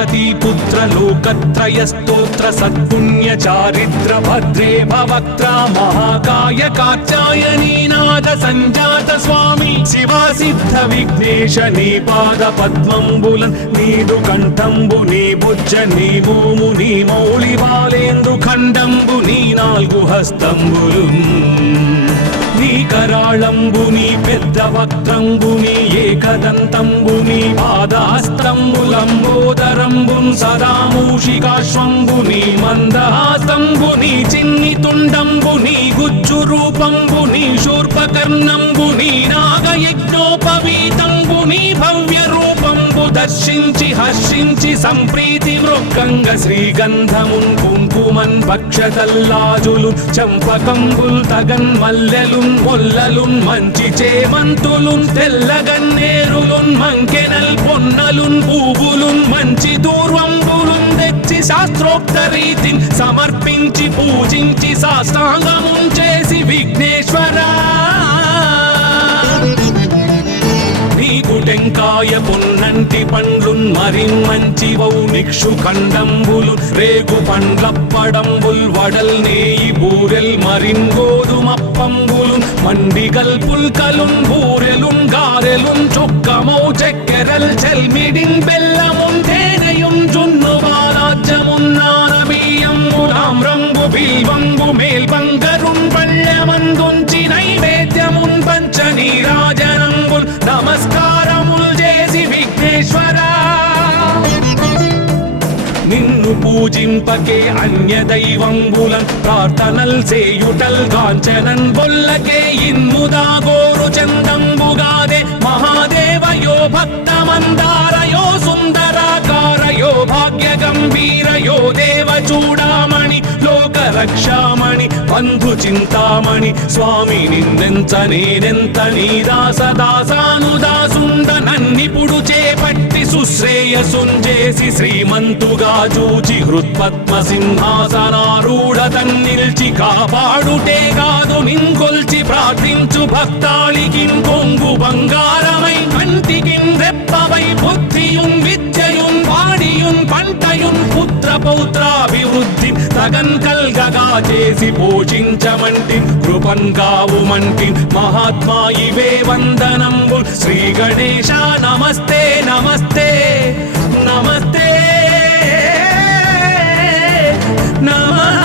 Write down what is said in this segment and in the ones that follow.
पार्वती पुत्र लोकत्रयस्तोत्र सत्पुण्य चारित्र भद्रे भवक्त्रा महाकाय कात्यायनी नाद संजात स्वामी शिवा सिद्ध विघ्नेश नी पाद पद्मंबुलन नीदु कंठंबु नी बुज्ज नी भूमु नी मौली बालेंद्रु खंडंबु नी नाल्गु हस्तंबुलुन నీ కరాళంబుని పెద్ద వక్త్రంబుని ఏకదంతంబుని పాదహస్తంబులంబోదరంబున్ సదా మూషికాశ్వంబుని మందహాసంబుని చిన్ని తుండంబుని గుజ్జు రూపంబుని శూర్పకర్ణంబుని నాగయజ్ఞోపవీతంబుని భవ్య రూపంబు దర్శించి హర్షించి సంప్రీతి వృక్కంగ శ్రీగంధమున్ కుంకుమన్ భక్షతల్లాజులు చంపకంబుల్ తగన్ మల్లెలున్ మొల్లలున్ మంచి చేమంతులున్ తెల్లగన్నేరులున్ మంకెనల్ పొన్నలున్ పూవులున్ మంచి దూర్వంబులున్ తెచ్చి శాస్త్రోక్త రీతిని సమర్పించి పూజించి సాష్టాంగమున్ చేసి విఘ్నేశ్వరా నీకు టెంకాయ పొన్నంటి పండ్లున్ మరిన్ మంచివౌ నిక్షు ఖండంబులు రేగు పండ్లప్పడంబుల్ వడల్ నేయి బూరెల్ మరిన్ గోధుమప్పంబులు మండిగల్ పుల్కలున్ బూరెలున్ గారెలున్ చొక్కమౌ చెక్కెరల్ చెల్మిడిన్ బెల్లమున్ తేనెయున్ జున్ను బాలాజ్యమున్ నానబియ్యంబులాం రంగు బిల్వంగు మేల్బంగరున్ పళ్ళమందుంచి నైవేద్యమున్ పంచనీరాజనంబుల్ నమస్కారముల్ చేసి విఘ్నేశ్వరా నిన్ను పూజింపకే అన్య దైవంబులన్ ప్రార్థనల్ చేయుటల్ కాంచనన్ బొల్లకే ఇన్ముదా గోరు చందంబుగాదే మహాదేవయో భక్తమందారయో సుందరాకారయో భాగ్య గంభీరయో దేవ చూడామణి లోక రక్షామణి బంధు చింతామణి స్వామి నిన్నెంత నేనెంత నీ దాసదాసానుదాసుండ నన్నిపుడు చేపట్టి సుశ్రేయసుంజేసి శ్రీమంతుగా చూచి హృత్పద్మ సింహాసనారూఢ తన్నిల్చి కాపాడుటే కాదు నింకొల్చి ప్రార్థించు భక్తాళికిన్ కొంగు బంగారమై కంటికిన్ రెప్పవై బుద్ధియున్ విద్యయున్ వాడియున్ పంటయున్ పుత్ర పౌత్రాభివృద్ధి తగన్ కల్గగా చేసి పోషించమంటి కృపన్ కావుమంటి మహాత్మా ఇవే వందనంబు శ్రీ గణేశ నమస్తే నమస్తే నమస్తే నమః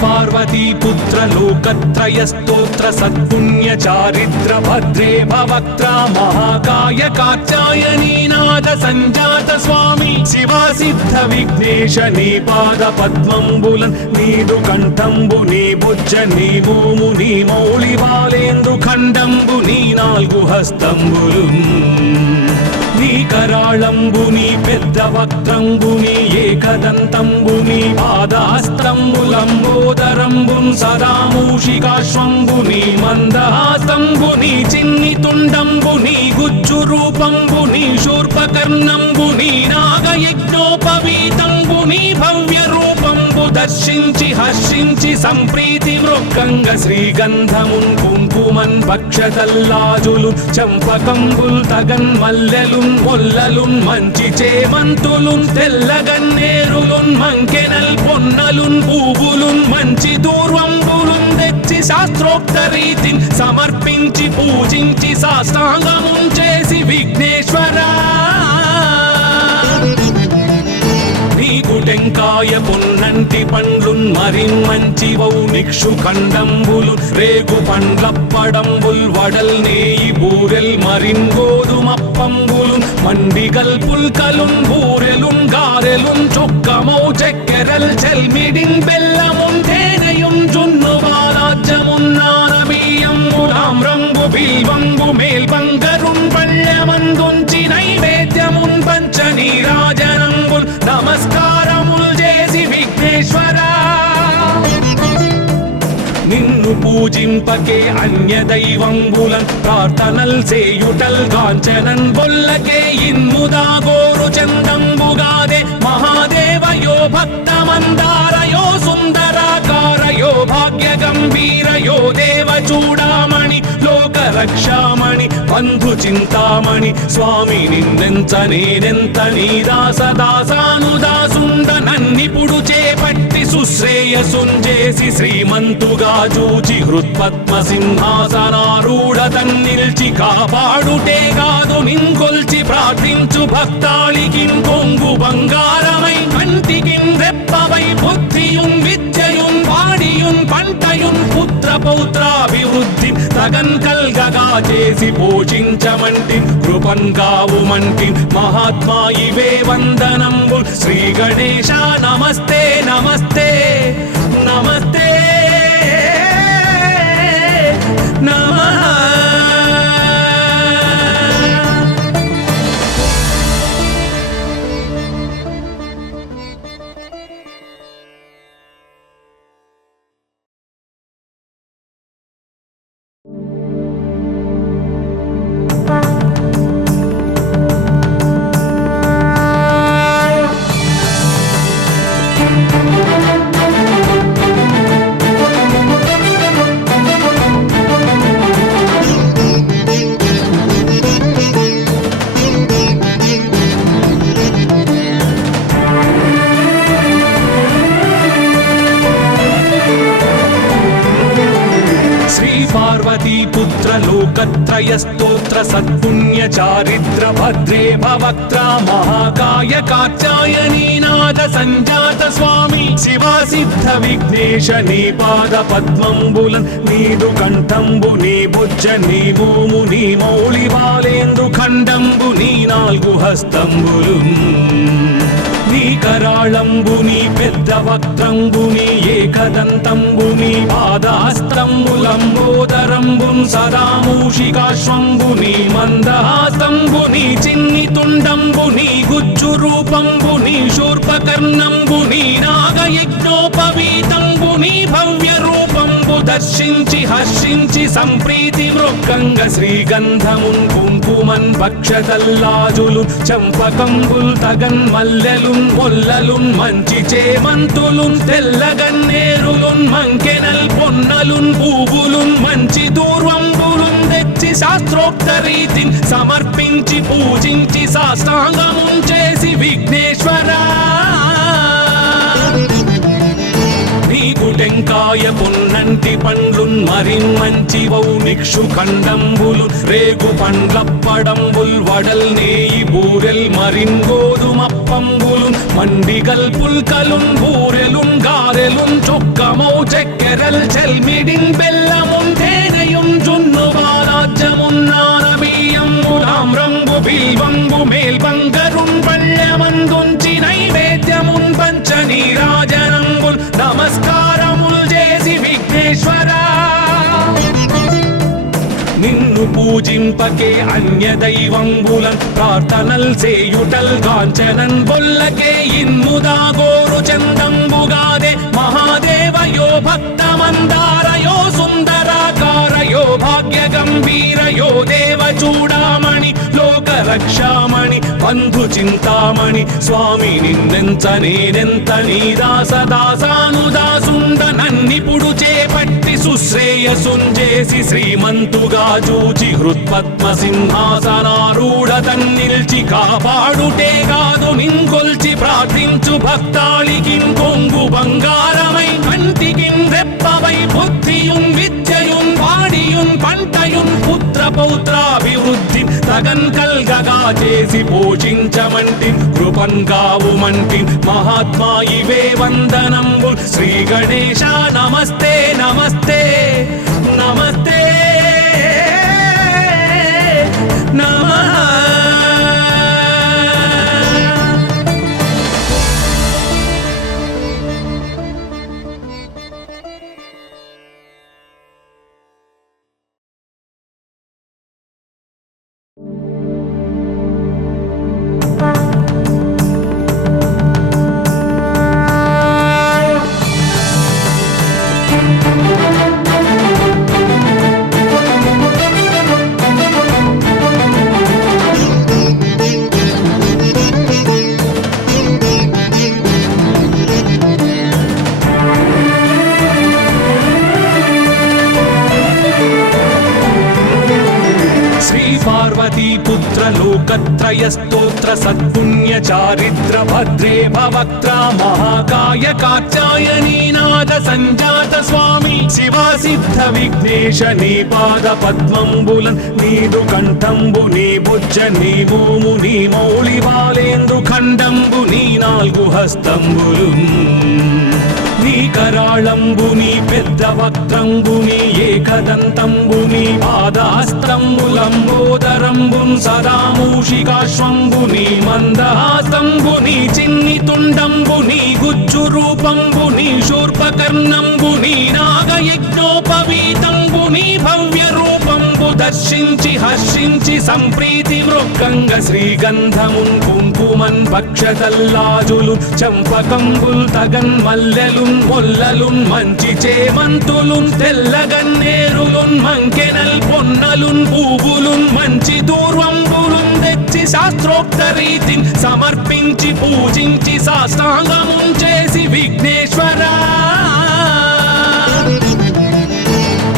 पार्वती पुत्र लोकत्रयस्तोत्र सत्पुण्य चारित्र भद्रे भवक्त्रा महाकाय कात्यायनी नाद संजात स्वामी शिवा सिद्ध विघ्नेश नी पाद पद्मंबुलन नीदु कंठंबु नी बुज्ज नी भूमु नी मौली बालेंद्रु खंडंबु नी नाल्गु हस्तंबुलुन నీ కరాళంబుని పెద్ద వక్త్రంబుని ఏకదంతంబుని పాదహస్తంబులంబోదరంబున్ సదా మూషికాశ్వంబుని మందహాసంబుని చిన్ని తుండంబుని గుజ్జు రూపంబుని శూర్పకర్ణంబుని నాగయజ్ఞోపవీతంబుని భవ్య రూపంబు దర్శించి హర్షించి సంప్రీతి వృక్కంగ శ్రీగంధమున్ కుంకుమన్ భక్షతల్లాజులు చంపకంబుల్ తగన్ మల్లెలున్ మొల్లలున్ మంచి చేమంతులున్ తెల్లగన్నేరులున్ మంకెనల్ పొన్నలున్ పూవులున్ మంచి దూర్వంబులున్ తెచ్చి శాస్త్రోక్త రీతిని సమర్పించి పూజించి సాష్టాంగమున్ చేసి విఘ్నేశ్వరా నీకు టెంకాయ పొన్నంటి పండ్లున్ మరిన్ మంచివౌ నిక్షు ఖండంబులు రేగు పండ్లప్పడంబుల్ వడల్ నేయి బూరెల్ మరిన్ గోధుమప్పంబులు మండిగల్ పుల్కలున్ బూరెలున్ గారె గారెలున్ చొక్కమౌ చక్కెరల్ చెల్మిడిన్ బెల్లమున్ తేనెయున్ జున్ను బాలాజ్యమున్ నానబియ్యము తామ్రంబు బిల్వంబు మేల్బంగరున్ పళ్ళెమందుంచి నైవేద్యమున్ పంచనీరాజనంబుల్ నమస్కారముల్ చేసి విఘ్నేశ్వరా నిన్ను పూజింపకే అన్య దైవంబులన్ ప్రార్థనల్ చేయుటల్ కాంచనన్ బొల్లకే ఇన్ముదా గోరు చందంబుగాదే మహాదేవయో భక్తమందారయో సుందరాకారయో భాగ్య గంభీరయో దేవ చూడామణి లోక రక్షామణి బంధు చింతామణి స్వామి నిన్నెంత నేనెంత నీ దాసదాసానుదాసుండ నన్నిపుడు చేపట్టి సుశ్రేయసుంజేసి శ్రీమంతుగా చూచి హృత్పద్మ సింహాసనారూఢ తన్నిల్చి కాపాడుటే కాదు నింకొల్చి ప్రార్థించు భక్తాళికిం కొంగు బంగారమై కంటికిం రెప్పవై బుద్ధియుం విద్యయుం వాడియుం పంటయుం పుత్ర పౌత్రాభివృద్ధి తగన్ కల్గగా చేసి పోషించమంటి కృపన్ కావుమంటి మహాత్మా ఇవే వందనంబు శ్రీ గణేశ నమస్తే నమస్తే నమస్తే నమః लोकत्रय स्तोत्र सत्पुण्य चारित्र भद्रे भवक्त्रा महाकाय कात्यायनी नाद संजात स्वामी शिवा सिद्ध विघ्नेश नी पाद पद्मंबुलन् नीदु कंठंबु नी भुज नी भूमु नी मौळि बालेंद्रु खंडंबु नी नाल्गु हस्तंबुलुन् నీ కరాళంబుని పెద్ద వక్త్రంబుని ఏకదంతంబుని పాదాస్తంబులంబోదరంబున్ సదా మూషికాశ్వంబుని మందహాసంబుని చిన్ని తుండంబుని గుజ్జు రూపంబుని శూర్పకర్ణంబుని నాగయజ్ఞోపవీతంబుని భవ్య రూపంబు దర్శించి హర్షించి సంప్రీతి మృక్కంగ శ్రీగంధమున్ కుంకుమన్ భక్షతల్లాజులు చంపకంబుల్ తగన్ మల్లెలు మొల్లలున్ మంచి చేమంతులున్ తెల్లగన్నేరులున్ మంకెనల్ పొన్నలున్ పూవులున్ మంచి దూర్వంబులున్ తెచ్చి శాస్త్రోక్త రీతిని సమర్పించి పూజించి సాష్టాంగమున్ చేసి విఘ్నేశ్వరా నీకు టెంకాయ పొన్నంటి పండ్లున్ మరిన్ మంచివౌ నిక్షు ఖండంబులు రేగు పండ్లప్పడంబుల్ వడల్ నేయి బూరెల్ మరిన్ గోధుమప్పంబులు మండిగల్ పుల్కలున్ బూరెలున్ గారెలున్ చొక్కమౌ చక్కెరల్ చెల్మిడిన్ బెల్లమున్ తేనెయున్ జున్ను బాలాజ్యమున్ నానబియ్యము తామ్రంబు బిల్వంబు మేల్బంగరున్ పళ్ళెమందుంచి నైవేద్యమున్ పంచనీరాజనంబుల్ నమస్కారముల్ చేసి విఘ్నేశ్వరా నిన్ను పూజింపకే అన్య దైవంబులన్ ప్రార్థనల్ చేయుటల్ కాంచనన్ బొల్లకే ఇన్ముదా గోరు చందంబుగాదే మహాదేవయో భక్తమందారయో సుందరాకారయో భాగ్య గంభీరయో దేవ చూడామణి లోక రక్షామణి బంధు చింతామణి స్వామి నిన్నెంత నేనెంత నీ దాసదాసానుదాసుండ నన్నిపుడు చేపట్టి సుశ్రేయసుంజేసి శ్రీమంతుగా చూచి హృత్పద్మ సింహాసనారూఢ తన్నిల్చి కాపాడుటే కాదు నింకొల్చి ప్రార్థించు భక్తాళికిం కొంగు బంగారమై కంటికిం రెప్పవై బుద్ధియుం విద్యయుం వాడియుం పంటయుం పుత్ర పౌత్రాభివృద్ధి తగన్ కల్గగా చేసి పోషించమంటి కృపన్ కావుమంటి మహాత్మా ఇవే వందనంబు శ్రీ గణేశ నమస్తే నమస్తే నమస్తే నమః లోకత్రయ స్తోత్ర సత్పుణ్య చారిత్ర భద్రే భవక్త్ర మహాకాయ కాత్యాయనీనాథ సంజాత స్వామి శివా సిద్ధ విఘ్నేశ నీ పాద పద్మంబులన్ నీదు కంఠంబు నీ బుజ్జ నీ భూము నీ మౌళి బాలేందు ఖండంబు నీ నాలుగు హస్తంబులు నీ కరాళంబుని పెద్ద వక్త్రంబుని ఏకదంతంబుని పాదాస్తంబులంబోదరంబున్ సదా మూషికాశ్వంబుని మందహాస్తంబుని చిన్ని తుండంబుని గుజ్జు రూపంబుని శూర్పకర్ణంబుని నాగయజ్ఞోపవీతంబుని భవ్య రూపంబు దర్శించి హర్షించి సంప్రీతి మృక్కంగ శ్రీగంధమున్ కుంకుమన్ భక్షతల్లాజులు చంపకంబుల్ తగన్ మల్లెలున్ మొల్లలున్ మంచి చేమంతులున్ తెల్లగన్నేరులున్ మంకెనల్ పొన్నలున్ పూవులున్ మంచి దూర్వంబులున్ తెచ్చి శాస్త్రోక్త రీతిని సమర్పించి పూజించి సాష్టాంగమున్ చేసి విఘ్నేశ్వరా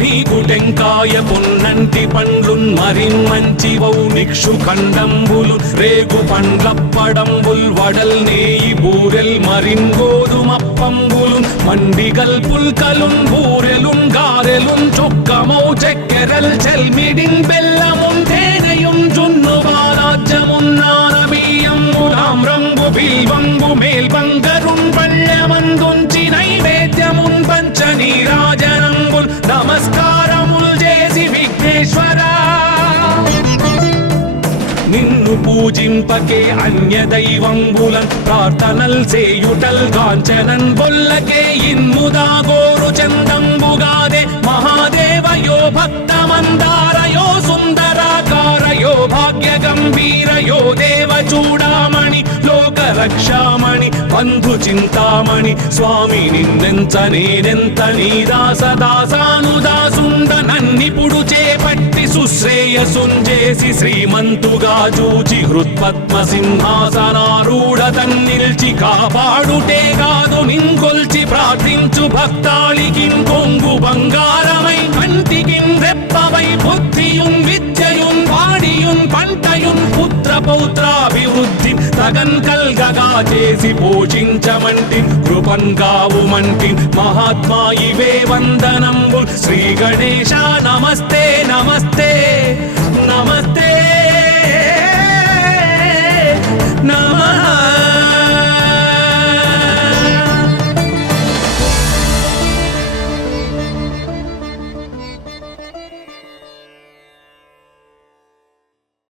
నీకు టెంకాయ పొన్నంటి పండ్లున్ మరిన్ మంచి వౌ నిక్షు ఖండంబులు రేగు పండ్లప్పడంబుల్ వడల్ నేయి బూరెల్ మరిన్ గోధుమప్పంబులు మండిగల్ పుల్కలున్ బూరెలున్ గారెలున్ చొక్కమౌ చెక్కెరల్ చెల్మిడిన్ బెల్లమున్ తేనెయున్ జున్ను బాలాజ్యమున్ నానబియ్యంబులామ్రంబు బిల్వంబు మేల్బంగరున్ పళ్ళమందుంచి నైవేద్యమున్ పంచ నీరాజనంబుల్ నమస్కారముల్ చేసి విఘ్నేశ్వరా నిన్ను పూజింపకే అన్య దైవంబులన్ ప్రార్థనల్ సేయుటల్ కాంచనన్ బొల్లకే ఇన్ముదా గోరు చందంబుగాదే మహాదేవయో భక్తమందారయో సుందరాకారయో భాగ్య గంభీరయో దేవ చూడామణి లోక రక్షామణి బంధు చింతామణి స్వామి నిన్నెంత నేనెంత నీ దాసదాసానుదాసుండ నన్నిపుడు చేపట్టి సుశ్రేయసుంజేసి శ్రీమంతుగా చూచి హృత్పద్మ సింహాసనారూఢ తన్నిల్చి కాపాడుటే కాదు నింకొల్చి ప్రార్థించు భక్తాళికిన్ కొంగు బంగారమై కంటికిన్ రెప్పవై బుద్ధియున్ విద్యయున్ వాడియున్ పంటయున్ పుత్ర పౌత్రాభివృద్ధి తగన్ కల్గగా చేసి పోషించమంటి కృపన్ కావుమంటి మహాత్మా ఇవే వందనంబు శ్రీ గణేశ నమస్తే నమస్తే నమస్తే నమః